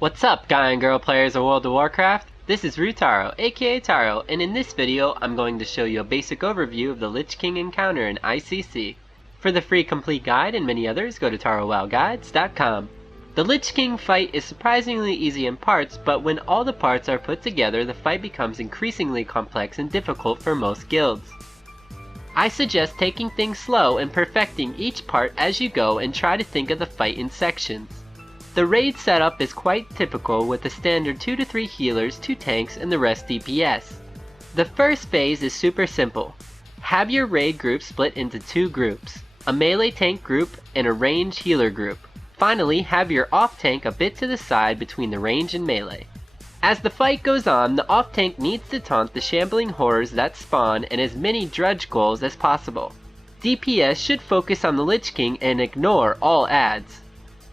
What's up, guy and girl players of World of Warcraft? This is Tarou, aka Tarou, and in this video I'm going to show you a basic overview of the Lich King encounter in ICC. For the free complete guide and many others, go to TarouWowGuides.com. The Lich King fight is surprisingly easy in parts, but when all the parts are put together, the fight becomes increasingly complex and difficult for most guilds. I suggest taking things slow and perfecting each part as you go and try to think of the fight in sections. The raid setup is quite typical with a standard 2 to 3 healers, 2 tanks, and the rest DPS. The first phase is super simple. Have your raid group split into 2 groups, a melee tank group and a range healer group. Finally, have your off tank a bit to the side between the range and melee. As the fight goes on, the off tank needs to taunt the shambling horrors that spawn and as many dredge goals as possible. DPS should focus on the Lich King and ignore all adds.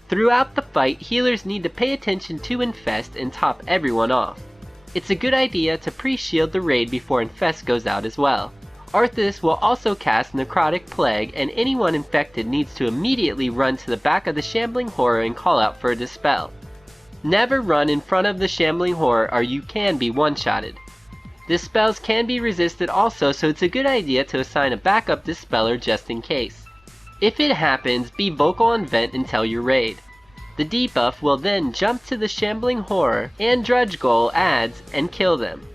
Throughout the fight, healers need to pay attention to Infest and top everyone off. It's a good idea to pre-shield the raid before Infest goes out as well. Arthas will also cast Necrotic Plague, and anyone infected needs to immediately run to the back of the shambling horror and call out for a dispel. Never run in front of the shambling horror or you can be one-shotted. Dispels can be resisted also, so it's a good idea to assign a backup dispeller just in case. If it happens, be vocal and vent and tell your raid. The debuff will then jump to the shambling horror and dredge goal adds and kill them.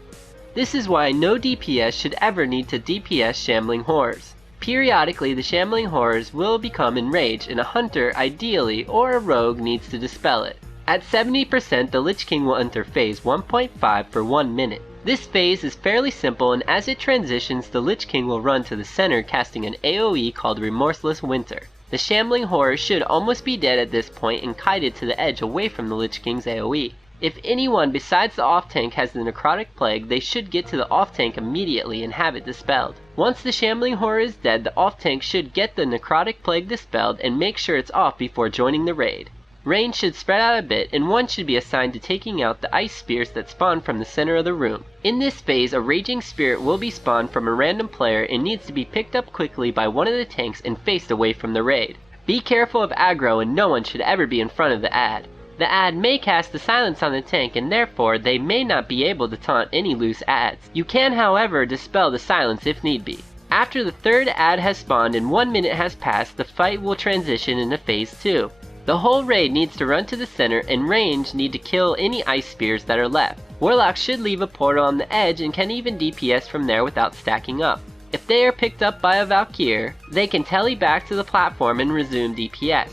This is why no DPS should ever need to DPS shambling horrors. Periodically the shambling horrors will become enraged and a hunter ideally or a rogue needs to dispel it. At 70% the Lich King will enter phase 1.5 for 1 minute. This phase is fairly simple, and as it transitions the Lich King will run to the center casting an AoE called Remorseless Winter. The shambling horror should almost be dead at this point and kited to the edge away from the Lich King's AoE. If anyone besides the off tank has the Necrotic Plague, they should get to the off tank immediately and have it dispelled. Once the shambling horror is dead, the off tank should get the Necrotic Plague dispelled and make sure it's off before joining the raid. Range should spread out a bit, and one should be assigned to taking out the ice spears that spawn from the center of the room. In this phase, a raging spirit will be spawned from a random player and needs to be picked up quickly by one of the tanks and faced away from the raid. Be careful of aggro, and no one should ever be in front of the add. The add may cast the silence on the tank, and therefore they may not be able to taunt any loose adds. You can however dispel the silence if need be. After the third add has spawned and 1 minute has passed, the fight will transition into phase 2. The whole raid needs to run to the center, and range need to kill any ice spears that are left. Warlocks should leave a portal on the edge and can even DPS from there without stacking up. If they are picked up by a Valkyr, they can tele back to the platform and resume DPS.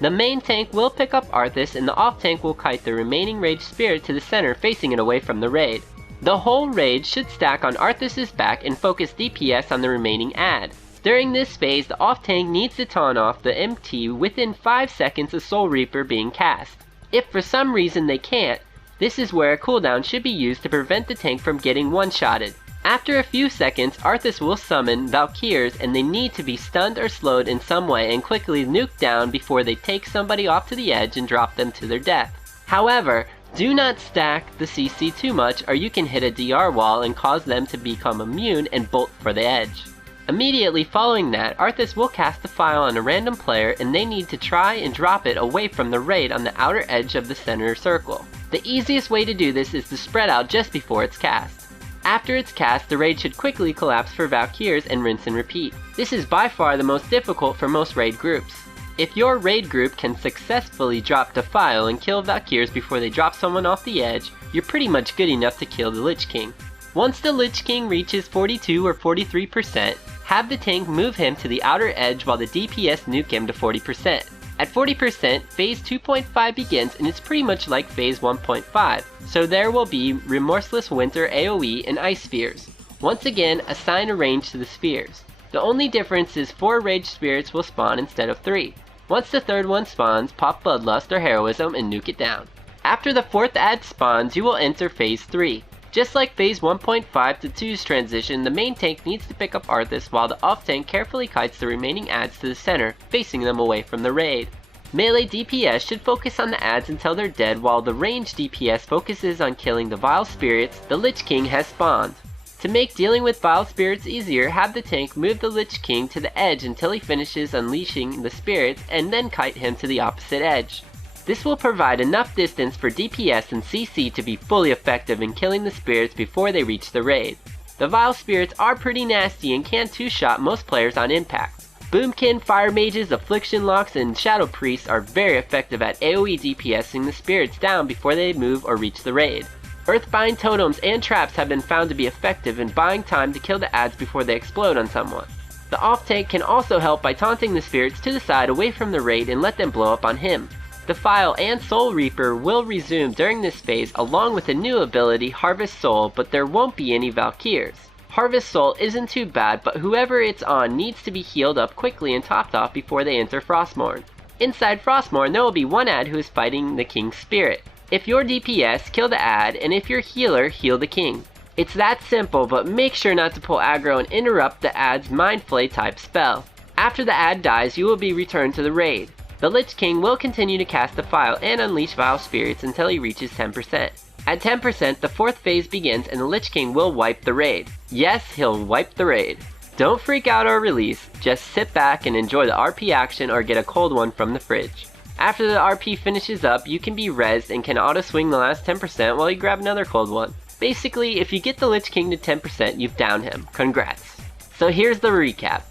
The main tank will pick up Arthas, and the off tank will kite the remaining rage spirit to the center facing it away from the raid. The whole raid should stack on Arthas' back and focus DPS on the remaining add. During this phase, the off tank needs to taunt off the MT within 5 seconds of Soul Reaper being cast. If for some reason they can't, this is where a cooldown should be used to prevent the tank from getting one-shotted. After a few seconds, Arthas will summon Valkyrs, and they need to be stunned or slowed in some way and quickly nuke down before they take somebody off to the edge and drop them to their death. However, do not stack the CC too much or you can hit a DR wall and cause them to become immune and bolt for the edge. Immediately following that, Arthas will cast a file on a random player, and they need to try and drop it away from the raid on the outer edge of the center circle. The easiest way to do this is to spread out just before it's cast. After it's cast, the raid should quickly collapse for Valkyrs and rinse and repeat. This is by far the most difficult for most raid groups. If your raid group can successfully drop Defile and kill Valkyrs before they drop someone off the edge, you're pretty much good enough to kill the Lich King. Once the Lich King reaches 42 or 43%, have the tank move him to the outer edge while the DPS nuke him to 40%. At 40%, phase 2.5 begins, and it's pretty much like phase 1.5, so there will be Remorseless Winter AoE and Ice Spears. Once again, assign a range to the spears. The only difference is 4 rage spirits will spawn instead of 3. Once the third one spawns, pop Bloodlust or Heroism and nuke it down. After the 4th add spawns, you will enter phase 3. Just like phase 1.5 to 2's transition, the main tank needs to pick up Arthas while the off tank carefully kites the remaining adds to the center, facing them away from the raid. Melee DPS should focus on the adds until they're dead, while the range DPS focuses on killing the vile spirits the Lich King has spawned. To make dealing with vile spirits easier, have the tank move the Lich King to the edge until he finishes unleashing the spirits and then kite him to the opposite edge. This will provide enough distance for DPS and CC to be fully effective in killing the spirits before they reach the raid. The Vile Spirits are pretty nasty and can two-shot most players on impact. Boomkin, Fire Mages, Affliction Locks, and Shadow Priests are very effective at AoE DPSing the spirits down before they move or reach the raid. Earthbind Totems and Traps have been found to be effective in buying time to kill the adds before they explode on someone. The off-tank can also help by taunting the spirits to the side away from the raid and let them blow up on him. Defile and Soul Reaper will resume during this phase along with a new ability, Harvest Soul, but there won't be any Valkyrs. Harvest Soul isn't too bad, but whoever it's on needs to be healed up quickly and topped off before they enter Frostmourne. Inside Frostmourne, there will be one add who is fighting the King's Spirit. If you're DPS, kill the add, and if you're healer, heal the King. It's that simple, but make sure not to pull aggro and interrupt the add's Mind Flay type spell. After the add dies, you will be returned to the raid. The Lich King will continue to cast Defile and unleash Vile Spirits until he reaches 10%. At 10%, the 4th phase begins and the Lich King will wipe the raid. Yes, he'll wipe the raid. Don't freak out or release, just sit back and enjoy the RP action or get a cold one from the fridge. After the RP finishes up, you can be rezzed and can auto-swing the last 10% while you grab another cold one. Basically, if you get the Lich King to 10%, you've downed him. Congrats. So here's the recap.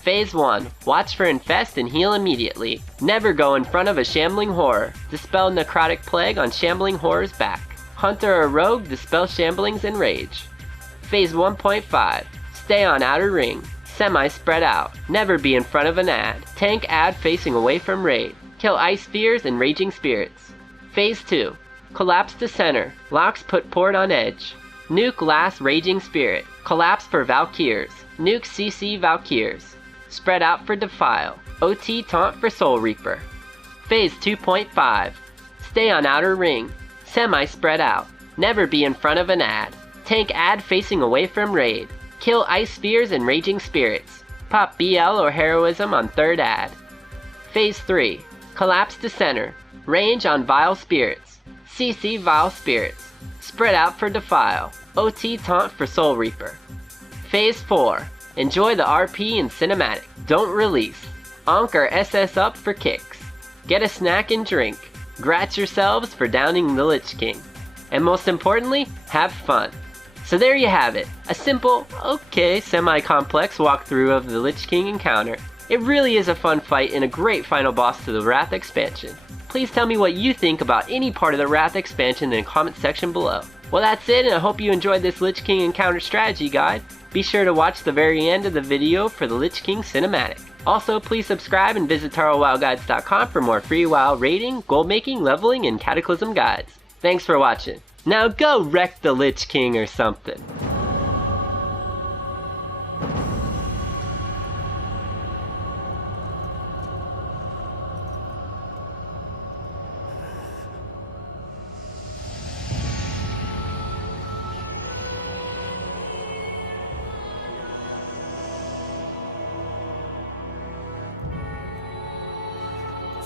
Phase 1. Watch for Infest and heal immediately. Never go in front of a Shambling Horror. Dispel Necrotic Plague on Shambling Horror's back. Hunter or Rogue, dispel Shamblings and Rage. Phase 1.5. Stay on outer ring. Semi-spread out. Never be in front of an add. Tank add facing away from raid. Kill Ice Spheres and Raging Spirits. Phase 2. Collapse to center. Locks put port on edge. Nuke last Raging Spirit. Collapse for Valkyrs. Nuke CC Valkyrs. Spread out for Defile. OT taunt for Soul Reaper. Phase 2.5. Stay on outer ring. Semi-spread out. Never be in front of an add. Tank add facing away from raid. Kill Ice Spheres and Raging Spirits. Pop BL or Heroism on 3rd add. Phase 3. Collapse to center. Range on Vile Spirits. CC Vile Spirits. Spread out for Defile. OT taunt for Soul Reaper. Phase 4. Enjoy the RP and cinematic. Don't release. Onk or SS up for kicks. Get a snack and drink. Grats yourselves for downing the Lich King. And most importantly, have fun. So there you have it. A simple, okay, semi-complex walkthrough of the Lich King encounter. It really is a fun fight and a great final boss to the Wrath expansion. Please tell me what you think about any part of the Wrath expansion in the comment section below. Well, that's it, and I hope you enjoyed this Lich King encounter strategy guide. Be sure to watch the very end of the video for the Lich King cinematic. Also, please subscribe and visit TaroWoWguides.com for more free WoW raiding, gold making, leveling, and cataclysm guides. Thanks for watching. Now go wreck the Lich King or something.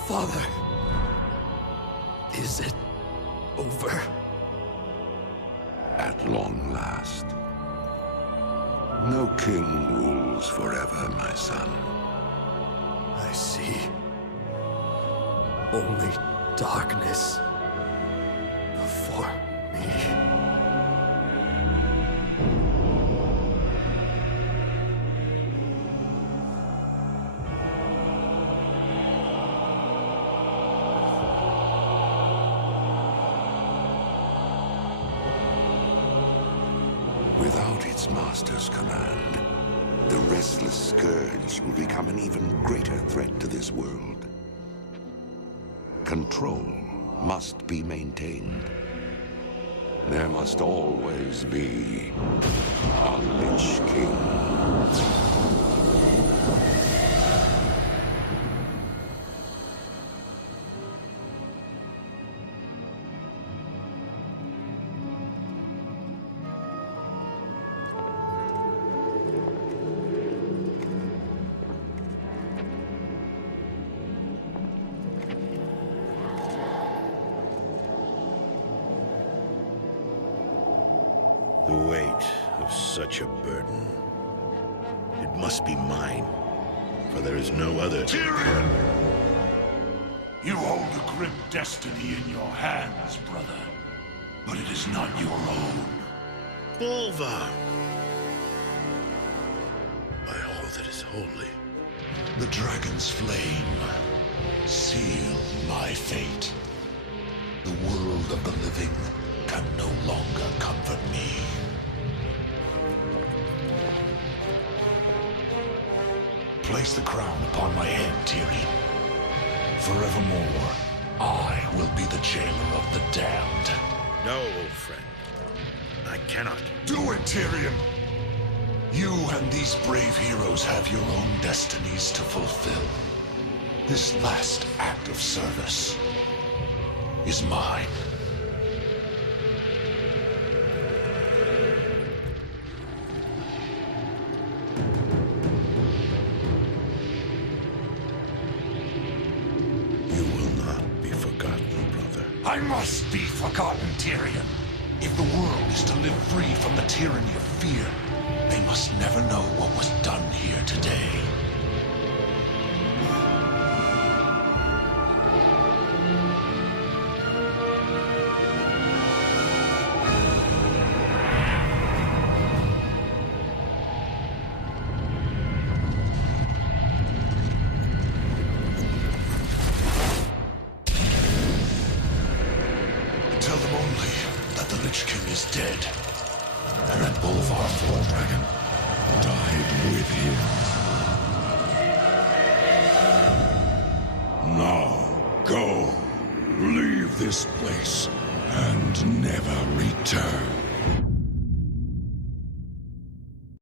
Father, is it over? At long last. No king rules forever, my son. I see. Only darkness before me. Without its master's command, the restless scourge will become an even greater threat to this world. Control must be maintained. There must always be a Lich King. The weight of such a burden. It must be mine, for there is no other. Tyrion! You hold a grim destiny in your hands, brother. But it is not your own. Volva! By all that is holy. The dragon's flame. Seal my fate. The world of the living can no longer comfort me. Place the crown upon my head, Tyrion. Forevermore, I will be the jailer of the damned. No, old friend. I cannot. Do it, Tyrion! You and these brave heroes have your own destinies to fulfill. This last act of service is mine. You will not be forgotten, brother. I must be forgotten, Tyrion. If the world is to live free from the tyranny of fear, they must never know what was done here today. Tell them only that the Lich King is dead, and that Bolvar Dragon died with him. Now, go. Leave this place and never return.